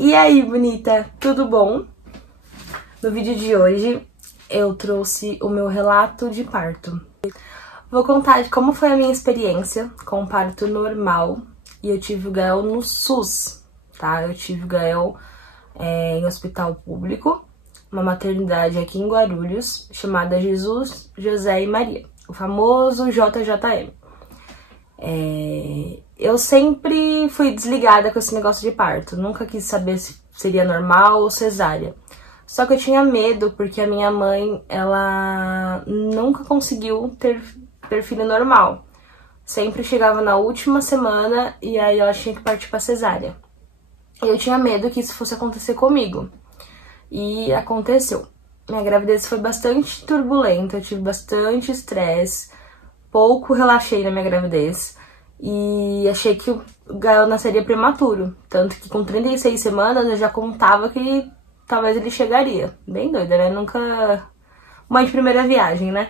E aí, bonita, tudo bom? No vídeo de hoje eu trouxe o meu relato de parto. Vou contar de como foi a minha experiência com o parto normal. E eu tive o Gael no SUS, tá? Eu tive o Gael em hospital público, uma maternidade aqui em Guarulhos, chamada Jesus, José e Maria, o famoso JJM. Eu sempre fui desligada com esse negócio de parto, nunca quis saber se seria normal ou cesárea. Só que eu tinha medo porque a minha mãe, ela nunca conseguiu ter filho normal. Sempre chegava na última semana e aí ela tinha que partir pra cesárea. E eu tinha medo que isso fosse acontecer comigo. E aconteceu. Minha gravidez foi bastante turbulenta, eu tive bastante estresse, pouco relaxei na minha gravidez. E achei que o Gael nasceria prematuro. Tanto que com 36 semanas eu já contava que talvez ele chegaria. Bem doida, né? Nunca... Mãe de primeira viagem, né?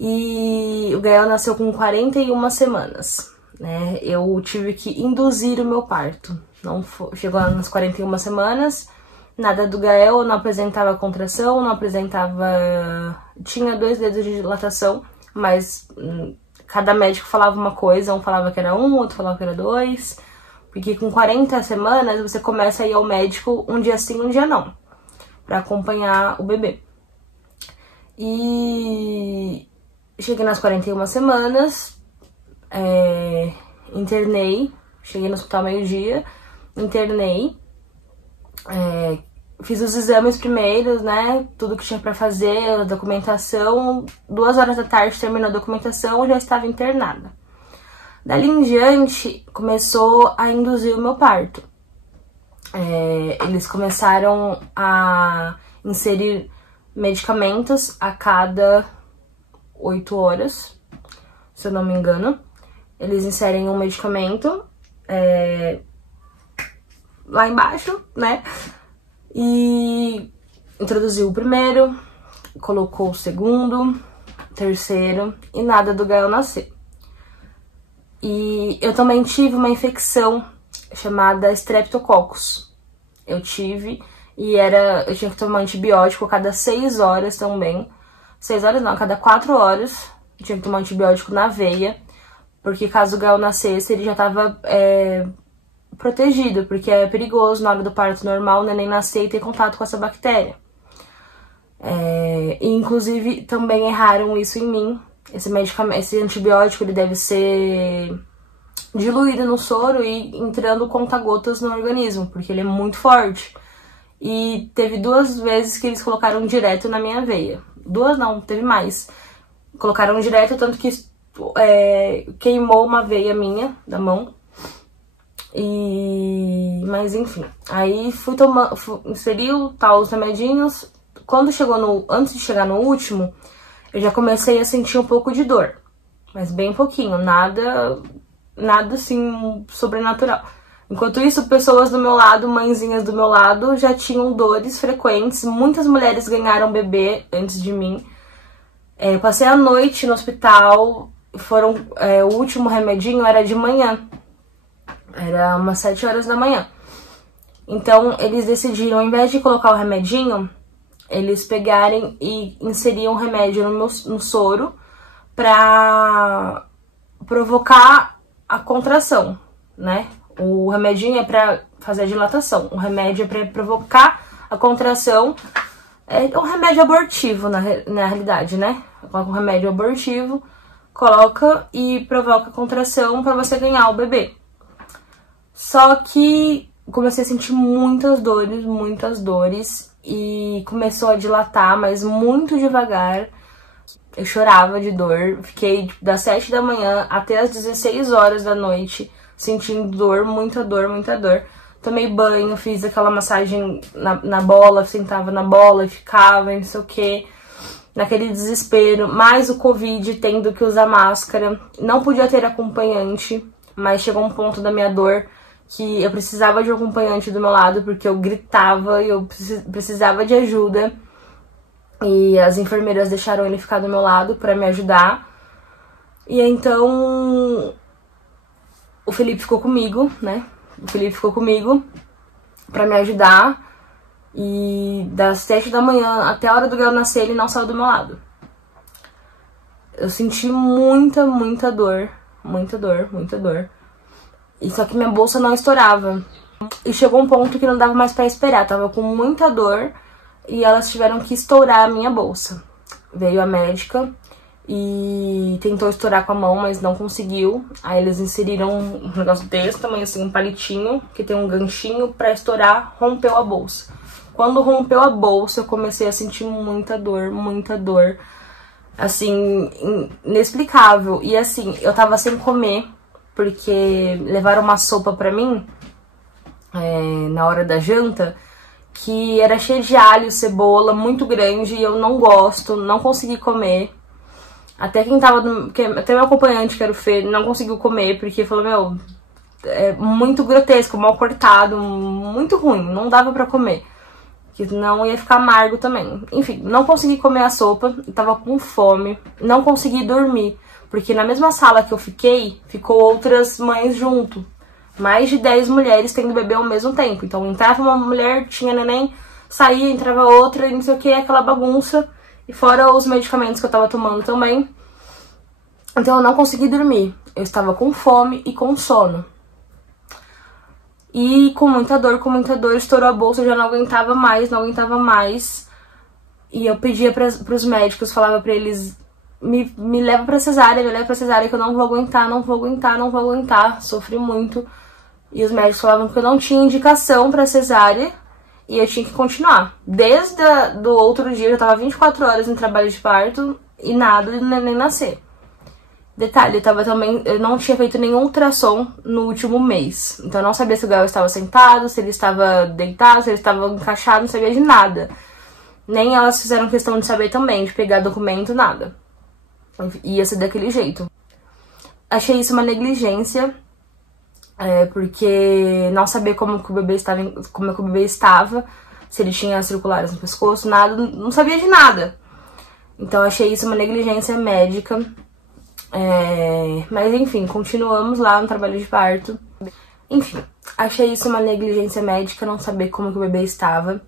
E o Gael nasceu com 41 semanas, né? Eu tive que induzir o meu parto. Não foi... Chegou nas 41 semanas, nada do Gael, não apresentava contração, não apresentava... Tinha 2 dedos de dilatação, mas cada médico falava uma coisa, um falava que era 1, outro falava que era 2. Porque com 40 semanas você começa a ir ao médico um dia sim, um dia não, pra acompanhar o bebê. E cheguei nas 41 semanas, internei, cheguei no hospital meio-dia, internei, fiz os exames primeiros, né, tudo que tinha pra fazer, a documentação, 2 horas da tarde terminou a documentação, eu já estava internada. Dali em diante, começou a induzir o meu parto. Eles começaram a inserir medicamentos a cada 8 horas, se eu não me engano. Eles inserem um medicamento lá embaixo, né? E introduziu o primeiro, colocou o segundo, terceiro e nada do Gael nascer. E eu também tive uma infecção chamada Streptococcus. Eu tive e eu tinha que tomar antibiótico a cada 6 horas também. 6 horas não, a cada 4 horas eu tinha que tomar antibiótico na veia, porque caso o Gael nascesse ele já tava protegido, porque é perigoso na hora do parto normal o neném nascer e ter contato com essa bactéria. E inclusive também erraram isso em mim. Esse medicamento, esse antibiótico, ele deve ser diluído no soro e entrando conta-gotas no organismo, porque ele é muito forte. E teve 2 vezes que eles colocaram direto na minha veia. 2 não, teve mais. Colocaram direto, tanto que queimou uma veia minha, da mão. Mas enfim, aí fui tomando, inseriu os remedinhos. Antes de chegar no último, eu já comecei a sentir um pouco de dor, mas bem pouquinho, nada assim sobrenatural. Enquanto isso, pessoas do meu lado, mãezinhas do meu lado, já tinham dores frequentes. Muitas mulheres ganharam bebê antes de mim. Eu passei a noite no hospital, o último remedinho era de manhã, era umas 7 horas da manhã. Então eles decidiram, ao invés de colocar o remedinho, eles pegarem e inseriam o remédio no soro pra provocar a contração, né? O remedinho é pra fazer a dilatação, o remédio é pra provocar a contração. É um remédio abortivo, na realidade, né? Coloca um remédio abortivo, coloca e provoca a contração pra você ganhar o bebê. Só que comecei a sentir muitas dores, e começou a dilatar, mas muito devagar. Eu chorava de dor, fiquei das 7 da manhã até as 16 horas da noite sentindo dor, muita dor. Tomei banho, fiz aquela massagem na bola, sentava na bola e ficava, não sei o que, naquele desespero. Mais o Covid, tendo que usar máscara, não podia ter acompanhante, mas chegou um ponto da minha dor que eu precisava de um acompanhante do meu lado, porque eu gritava e eu precisava de ajuda. E as enfermeiras deixaram ele ficar do meu lado pra me ajudar. E então o Felipe ficou comigo, né? O Felipe ficou comigo. pra me ajudar. E das 7 da manhã até a hora do Gael nascer, ele não saiu do meu lado. Eu senti muita dor. Muita dor. E só que minha bolsa não estourava. E chegou um ponto que não dava mais pra esperar. Tava com muita dor e elas tiveram que estourar a minha bolsa. Veio a médica e tentou estourar com a mão, mas não conseguiu. Aí eles inseriram um negócio desse tamanho, assim, um palitinho, que tem um ganchinho pra estourar, rompeu a bolsa. Quando rompeu a bolsa, eu comecei a sentir muita dor, assim, inexplicável. E assim, eu tava sem comer, porque levaram uma sopa pra mim, na hora da janta, que era cheia de alho, cebola, muito grande, e eu não gosto, não consegui comer. Até quem tava, até meu acompanhante, que era o Fê, não conseguiu comer, porque falou, meu, é muito grotesco, mal cortado, muito ruim, não dava pra comer. Que não ia ficar amargo também. Enfim, não consegui comer a sopa, eu tava com fome, não consegui dormir, porque na mesma sala que eu fiquei, ficou outras mães junto. Mais de 10 mulheres tendo bebê ao mesmo tempo. Então entrava uma mulher, tinha neném, saía, entrava outra, e não sei o que, aquela bagunça. E fora os medicamentos que eu tava tomando também. Então eu não consegui dormir. Eu estava com fome e com sono. E com muita dor, estourou a bolsa, eu já não aguentava mais. E eu pedia pros médicos, falava pra eles, me leva pra cesárea, que eu não vou aguentar, sofri muito. E os médicos falavam que eu não tinha indicação pra cesárea e eu tinha que continuar. Desde do outro dia, eu já tava 24 horas em trabalho de parto e nada de neném nascer. Detalhe, eu não tinha feito nenhum ultrassom no último mês. Então eu não sabia se o Gael estava sentado, se ele estava deitado, se ele estava encaixado, não sabia de nada. Nem elas fizeram questão de saber também, de pegar documento, nada. Ia ser daquele jeito. Achei isso uma negligência, porque não sabia como que o bebê estava, se ele tinha circulares no pescoço, nada, não sabia de nada. Então achei isso uma negligência médica. Mas enfim, continuamos lá no trabalho de parto. Enfim, achei isso uma negligência médica, não saber como que o bebê estava.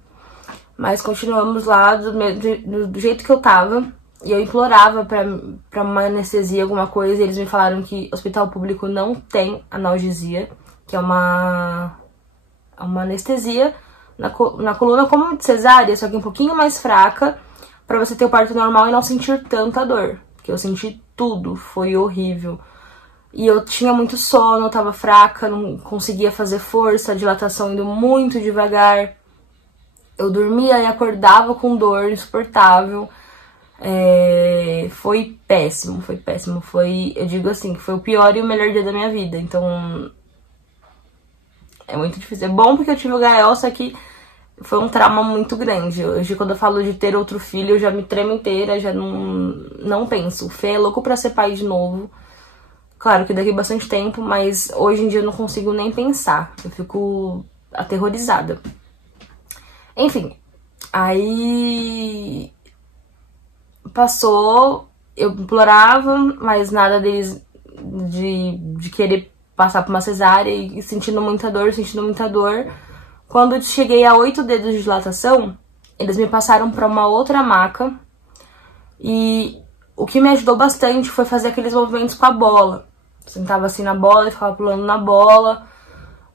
Mas continuamos lá do jeito que eu tava. E eu implorava pra uma anestesia, alguma coisa. E eles me falaram que hospital público não tem analgesia, que é uma anestesia na coluna como de cesárea, só que um pouquinho mais fraca, pra você ter o parto normal e não sentir tanta dor. Que eu senti tudo, foi horrível. E eu tinha muito sono, eu tava fraca, não conseguia fazer força, a dilatação indo muito devagar. Eu dormia e acordava com dor insuportável. Foi péssimo. Eu digo assim, que foi o pior e o melhor dia da minha vida. Então, é muito difícil. É bom porque eu tive o Gael, só que foi um trauma muito grande. Hoje, quando eu falo de ter outro filho, eu já me tremo inteira, já não penso. O Fê é louco pra ser pai de novo. Claro que daqui a bastante tempo, mas hoje em dia eu não consigo nem pensar. Eu fico aterrorizada. Enfim, aí passou, eu implorava, mas nada deles de querer passar por uma cesárea e sentindo muita dor. Quando eu cheguei a 8 dedos de dilatação, eles me passaram para uma outra maca. E o que me ajudou bastante foi fazer aqueles movimentos com a bola. Sentava assim na bola e ficava pulando na bola.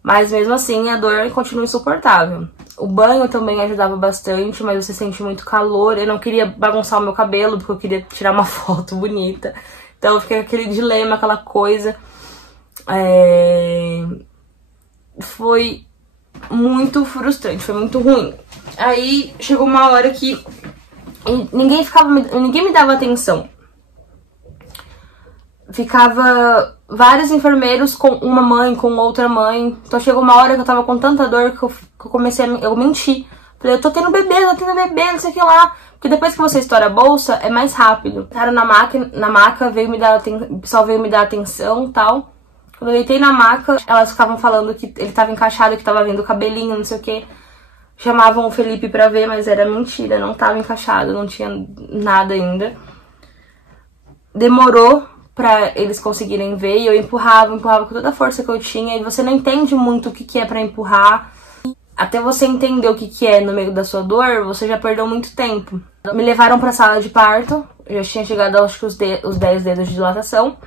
Mas mesmo assim a dor continua insuportável. O banho também ajudava bastante, mas você sente muito calor. Eu não queria bagunçar o meu cabelo, porque eu queria tirar uma foto bonita. Então eu fiquei com aquele dilema, aquela coisa. Foi muito frustrante, foi muito ruim. Aí chegou uma hora que ninguém me dava atenção. Ficava vários enfermeiros com uma mãe, com outra mãe. Então chegou uma hora que eu tava com tanta dor que eu comecei a mentir. Falei, eu tô tendo bebê, não sei o que lá. Porque depois que você estoura a bolsa, é mais rápido. Cara, na maca, o pessoal veio me dar atenção e tal. Quando eu deitei na maca, elas ficavam falando que ele tava encaixado, que tava vendo o cabelinho, não sei o que. Chamavam o Felipe pra ver, mas era mentira, não tava encaixado, não tinha nada ainda. Demorou pra eles conseguirem ver e eu empurrava com toda a força que eu tinha. E você não entende muito o que é pra empurrar. até você entender o que é no meio da sua dor, você já perdeu muito tempo. Me levaram pra sala de parto, eu já tinha chegado acho que os 10 dedos de dilatação.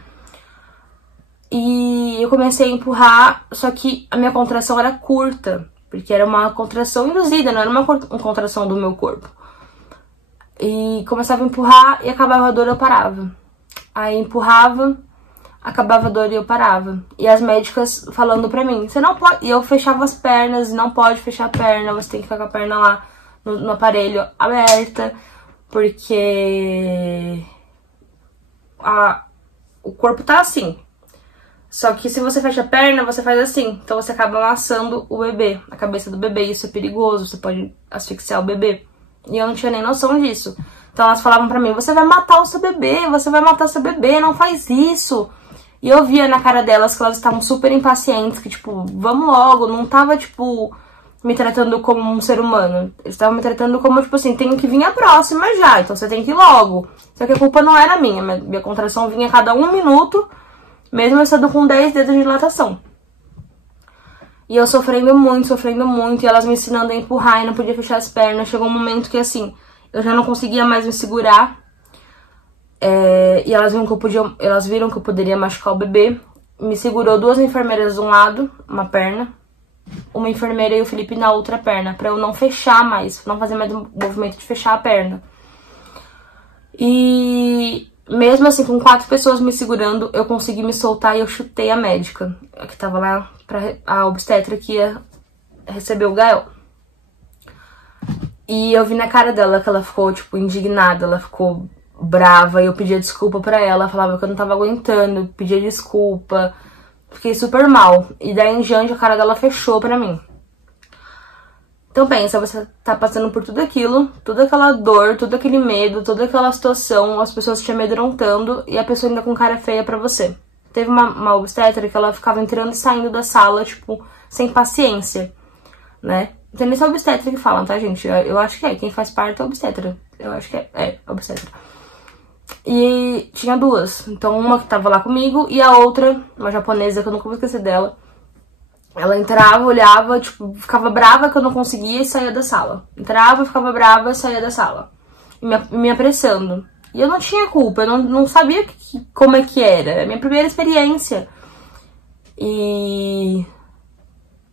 E eu comecei a empurrar, só que a minha contração era curta, porque era uma contração induzida, não era uma contração do meu corpo. E começava a empurrar e acabava a dor, eu parava. Aí empurrava, acabava a dor e eu parava. E as médicas falando pra mim, você não pode... E eu fechava as pernas, não pode fechar a perna, você tem que ficar com a perna lá no aparelho aberta, porque o corpo tá assim. Só que se você fecha a perna, você faz assim. Então você acaba amassando o bebê, a cabeça do bebê. Isso é perigoso, você pode asfixiar o bebê. E eu não tinha nem noção disso. Então elas falavam pra mim, você vai matar o seu bebê, você vai matar seu bebê, não faz isso. E eu via na cara delas que elas estavam super impacientes, que tipo, vamos logo, não tava tipo me tratando como um ser humano. Eles estavam me tratando como tipo assim, tenho que vir a próxima já, então você tem que ir logo. Só que a culpa não era minha, minha contração vinha a cada 1 minuto, mesmo eu estando com 10 dedos de dilatação. E eu sofrendo muito, e elas me ensinando a empurrar e não podia fechar as pernas. Chegou um momento que assim, eu já não conseguia mais me segurar. E elas viram que eu poderia machucar o bebê. Me segurou 2 enfermeiras de um lado, uma perna. Uma enfermeira e o Felipe na outra perna, pra eu não fechar mais, não fazer mais um movimento de fechar a perna. E mesmo assim, com 4 pessoas me segurando, eu consegui me soltar e eu chutei a médica, que tava lá, a obstetra que ia receber o Gael. E eu vi na cara dela que ela ficou, tipo, indignada, ela ficou brava, e eu pedia desculpa pra ela, falava que eu não tava aguentando, pedia desculpa, fiquei super mal. E daí em diante a cara dela fechou pra mim. Então pensa, você tá passando por tudo aquilo, toda aquela dor, todo aquele medo, toda aquela situação, as pessoas te amedrontando e a pessoa ainda com cara feia pra você. Teve uma obstetra que ela ficava entrando e saindo da sala, tipo, sem paciência, né? Não tem nem só obstetra que falam, tá, gente? Eu acho que é, quem faz parto é obstetra. Eu acho que é obstetra. E tinha 2, então uma que tava lá comigo e a outra, uma japonesa que eu nunca vou esquecer dela. Ela entrava, olhava, tipo, ficava brava que eu não conseguia e saía da sala. Entrava, ficava brava e saía da sala. E me apressando. E eu não tinha culpa, eu não sabia como é que era. Era a minha primeira experiência. E...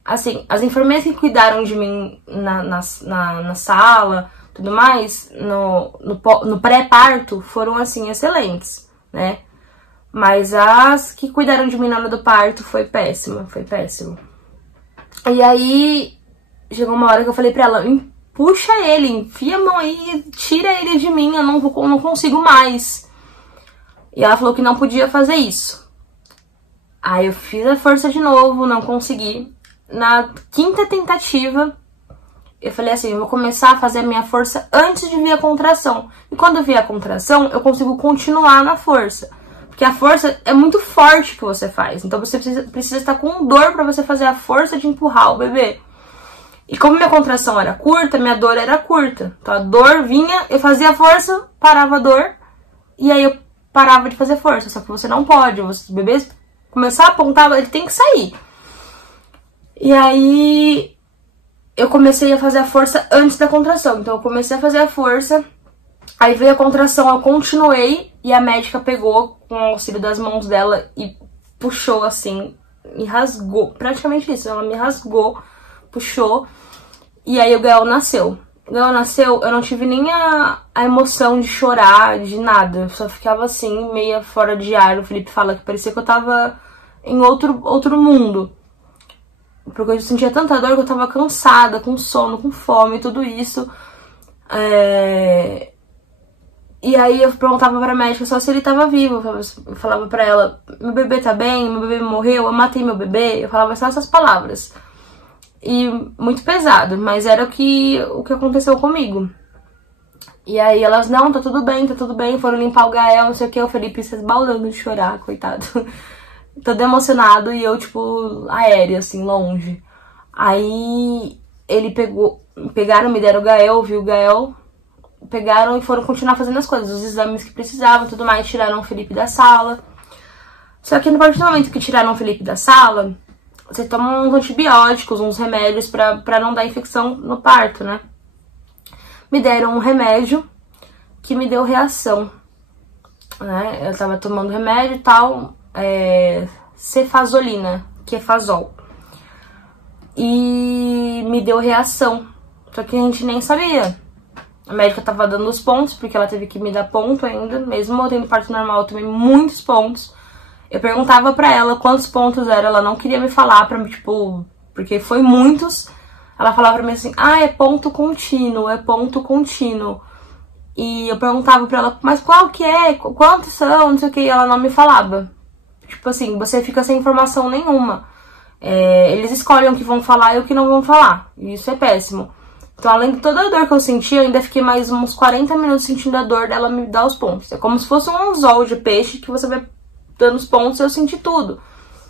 assim, as enfermeiras que cuidaram de mim na sala, tudo mais, no pré-parto, foram, assim, excelentes, né? Mas as que cuidaram de mim na hora do parto foi péssimo, foi péssimo. E aí, chegou uma hora que eu falei pra ela, puxa ele, enfia a mão aí, tira ele de mim, eu não consigo mais. E ela falou que não podia fazer isso. Aí eu fiz a força de novo, não consegui. Na 5ª tentativa, eu falei assim, eu vou começar a fazer a minha força antes de vir a contração. E quando vier a contração, eu consigo continuar na força. Porque a força é muito forte que você faz. Então você precisa estar com dor pra você fazer a força de empurrar o bebê. E como minha contração era curta, minha dor era curta. Então a dor vinha, eu fazia a força, parava a dor. E aí eu parava de fazer força. Só que você não pode. O bebê começar a apontar, ele tem que sair. E aí eu comecei a fazer a força antes da contração. Então eu comecei a fazer a força. Aí veio a contração, eu continuei e a médica pegou com o auxílio das mãos dela e puxou assim, me rasgou, praticamente isso, ela me rasgou, puxou, e aí o Gael nasceu. O Gael nasceu, eu não tive nem a emoção de chorar, de nada, eu só ficava assim, meia fora de ar. O Felipe fala que parecia que eu tava em outro mundo, porque eu sentia tanta dor que eu tava cansada, com sono, com fome, tudo isso. E aí eu perguntava pra médica só se ele tava vivo. Eu falava pra ela, meu bebê tá bem, meu bebê morreu, eu matei meu bebê. Eu falava só essas palavras. E muito pesado, mas era o que aconteceu comigo. E aí elas, não, tá tudo bem, foram limpar o Gael, não sei o que. O Felipe se esbaldando de chorar, coitado. Todo emocionado e eu, tipo, aérea, assim, longe. Aí ele pegaram, me deram o Gael, vi o Gael. Pegaram e foram continuar fazendo as coisas, os exames que precisavam, tudo mais, tiraram o Felipe da sala. Só que no partir do momento que tiraram o Felipe da sala, você toma uns antibióticos, uns remédios pra não dar infecção no parto, né? Me deram um remédio que me deu reação, né? Eu tava tomando remédio e tal, cefazolina, que é Fazol. E me deu reação, só que a gente nem sabia. A médica tava dando os pontos, porque ela teve que me dar ponto ainda, mesmo eu tendo parto normal, eu tomei muitos pontos. Eu perguntava pra ela quantos pontos era, ela não queria me falar, tipo, porque foi muitos. Ela falava pra mim assim, é ponto contínuo, é ponto contínuo. E eu perguntava pra ela, mas qual que é? Quantos são? Não sei o que, e ela não me falava. Tipo assim, você fica sem informação nenhuma. Eles escolhem o que vão falar e o que não vão falar. E isso é péssimo. Então, além de toda a dor que eu senti, eu ainda fiquei mais uns 40 minutos sentindo a dor dela me dar os pontos. É como se fosse um anzol de peixe que você vai dando os pontos, eu senti tudo.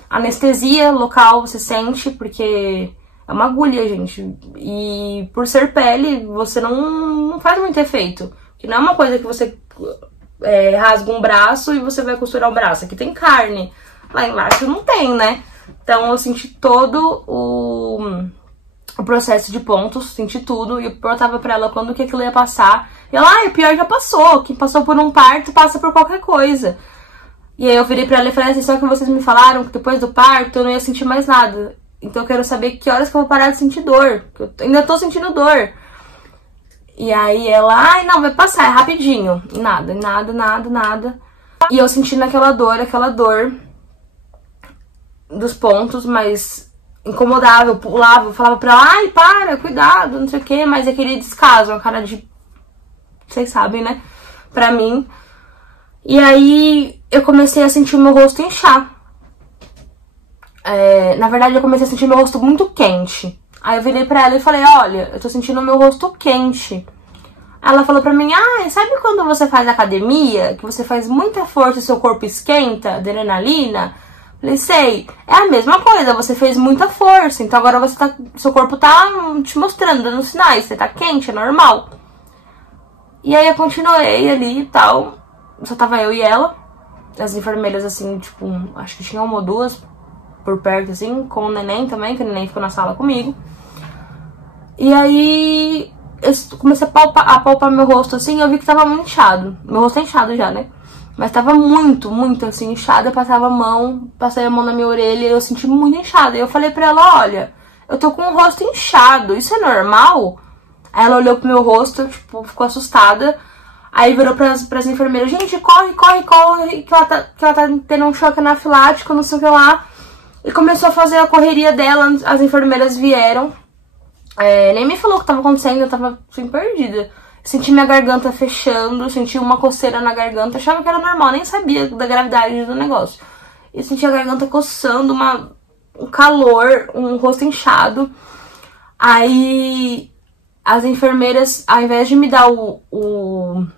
Anestesia local você sente, porque é uma agulha, gente. E por ser pele, você não faz muito efeito. Que não é uma coisa que você rasga um braço e você vai costurar o braço. Aqui tem carne. Lá embaixo não tem, né? Então eu senti todo o processo de pontos, senti tudo. E eu perguntava pra ela quando que aquilo ia passar. E ela, o pior já passou. Quem passou por um parto passa por qualquer coisa. E aí eu virei pra ela e falei assim, só que vocês me falaram que depois do parto eu não ia sentir mais nada. Então eu quero saber que horas que eu vou parar de sentir dor. Que eu ainda tô sentindo dor. E aí ela, não, vai passar, é rapidinho. E nada. E eu sentindo aquela dor dos pontos, mas incomodava, eu pulava, eu falava pra ela, para, cuidado, não sei o que, mas aquele descaso, uma cara de, vocês sabem, né, pra mim. E aí eu comecei a sentir o meu rosto inchar. Na verdade, eu comecei a sentir meu rosto muito quente. Aí eu virei pra ela e falei, olha, eu tô sentindo o meu rosto quente. Ela falou pra mim, sabe quando você faz academia, que você faz muita força e seu corpo esquenta, adrenalina? Falei, sei, é a mesma coisa, você fez muita força, então agora seu corpo tá te mostrando, dando sinais, você tá quente, é normal. E aí eu continuei ali e tal, só tava eu e ela, as enfermeiras assim, tipo, acho que tinha uma ou duas por perto assim, com o neném também, que o neném ficou na sala comigo. E aí eu comecei a palpar meu rosto assim, e eu vi que tava muito inchado, meu rosto é inchado já, né? Mas tava muito assim, inchada, passei a mão na minha orelha e eu senti muito inchada. E eu falei pra ela, olha, eu tô com o rosto inchado, isso é normal? Aí ela olhou pro meu rosto, tipo, ficou assustada. Aí virou pras enfermeiras, gente, corre, que ela tá tendo um choque anafilático, não sei o que lá. E começou a fazer a correria dela, as enfermeiras vieram. Nem me falou o que tava acontecendo, eu tava assim, perdida. Senti minha garganta fechando, senti uma coceira na garganta, achava que era normal, nem sabia da gravidade do negócio. E senti a garganta coçando, um calor, um rosto inchado. Aí as enfermeiras, ao invés de me dar como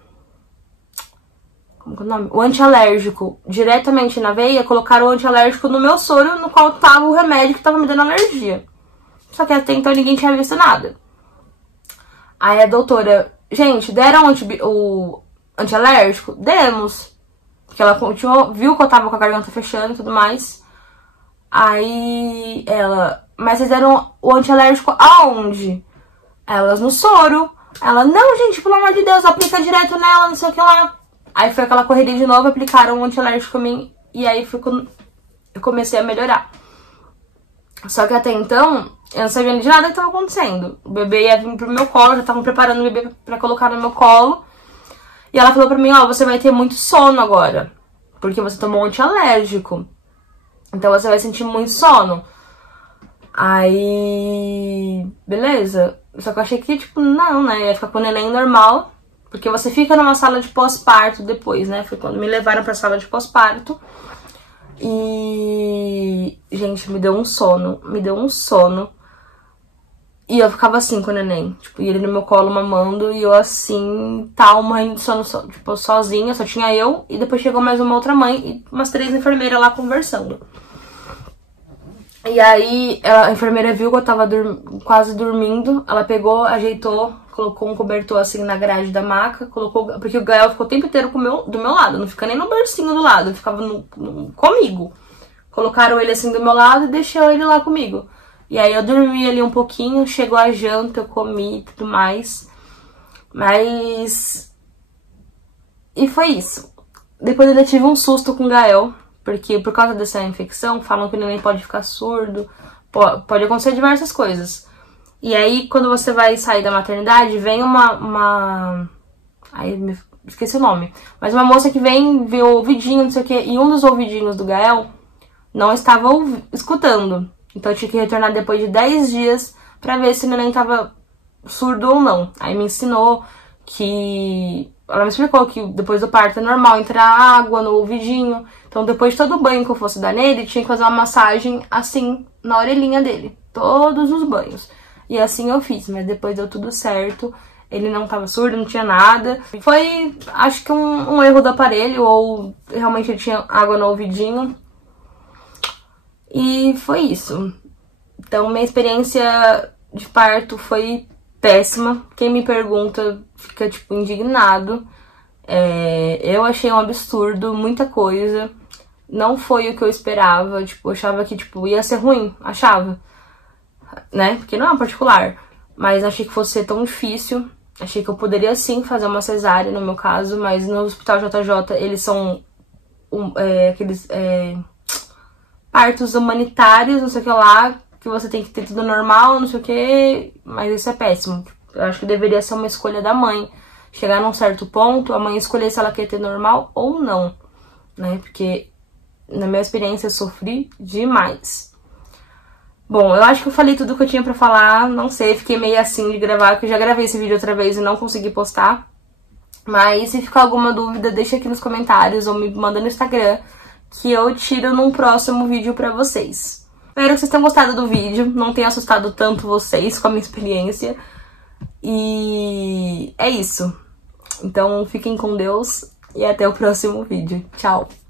que é o nome? O antialérgico diretamente na veia, colocaram o antialérgico no meu soro, no qual tava o remédio que tava me dando alergia. Só que até então ninguém tinha visto nada. Aí a doutora, gente, deram o antialérgico? Demos. Porque ela viu que eu tava com a garganta fechando e tudo mais. Aí ela, mas vocês deram o antialérgico aonde? Elas, no soro. Ela, não, gente, pelo amor de Deus, aplica direto nela, não sei o que lá. Aí foi aquela correria de novo, aplicaram o antialérgico em mim. E aí eu comecei a melhorar. Só que até então, eu não sabia de nada que estava acontecendo. O bebê ia vir pro meu colo, já estavam preparando o bebê pra colocar no meu colo. E ela falou pra mim, você vai ter muito sono agora. Porque você tomou um antialérgico. Então você vai sentir muito sono. Aí, beleza. Só que eu achei que, tipo, não, né? Ia ficar com o neném normal. Porque você fica numa sala de pós-parto depois, né? Foi quando me levaram pra sala de pós-parto. E, gente, me deu um sono. E eu ficava assim com o neném, tipo, e ele no meu colo mamando, e eu assim, morrendo de sono, tipo, sozinha, só tinha eu, e depois chegou mais uma outra mãe e umas 3 enfermeiras lá conversando. E aí, a enfermeira viu que eu tava quase dormindo, ela pegou, ajeitou, colocou um cobertor assim na grade da maca, porque o Gael ficou o tempo inteiro do meu lado, não fica nem no bercinho do lado, ficava comigo. colocaram ele assim do meu lado e deixou ele lá comigo. E aí eu dormi ali um pouquinho, chegou a janta, eu comi e tudo mais. Mas... E foi isso. Depois eu ainda tive um susto com o Gael, porque por causa dessa infecção, falam que o neném pode ficar surdo, pode acontecer diversas coisas. E aí, quando você vai sair da maternidade, vem Aí, esqueci o nome. Mas uma moça que vem ver o ouvidinho, não sei o quê, e um dos ouvidinhos do Gael não estava escutando. Então eu tinha que retornar depois de 10 dias pra ver se o neném tava surdo ou não. Aí me ensinou que... Ela me explicou que depois do parto é normal entrar água no ouvidinho. Então depois de todo o banho que eu fosse dar nele, tinha que fazer uma massagem assim, na orelhinha dele. Todos os banhos. E assim eu fiz, mas depois deu tudo certo. Ele não tava surdo, não tinha nada. Foi, acho que um erro do aparelho, ou realmente ele tinha água no ouvidinho. E foi isso. Então, minha experiência de parto foi péssima. Quem me pergunta fica, tipo, indignado. Eu achei um absurdo, muita coisa. Não foi o que eu esperava. Tipo, eu achava que, tipo, ia ser ruim. Achava. Né? Porque não é um particular. Mas achei que fosse ser tão difícil. Achei que eu poderia, sim, fazer uma cesárea, no meu caso. Mas no Hospital JJ, eles são aqueles... partos humanitários, não sei o que lá, que você tem que ter tudo normal, não sei o que, mas isso é péssimo. Eu acho que deveria ser uma escolha da mãe. Chegar num certo ponto, a mãe escolher se ela quer ter normal ou não, né? Porque, na minha experiência, eu sofri demais. Bom, eu acho que eu falei tudo que eu tinha pra falar, não sei, fiquei meio assim de gravar, porque eu já gravei esse vídeo outra vez e não consegui postar. Mas se ficar alguma dúvida, deixa aqui nos comentários ou me manda no Instagram, que eu tiro num próximo vídeo pra vocês. Espero que vocês tenham gostado do vídeo, não tenha assustado tanto vocês com a minha experiência. E é isso. Então fiquem com Deus e até o próximo vídeo. Tchau!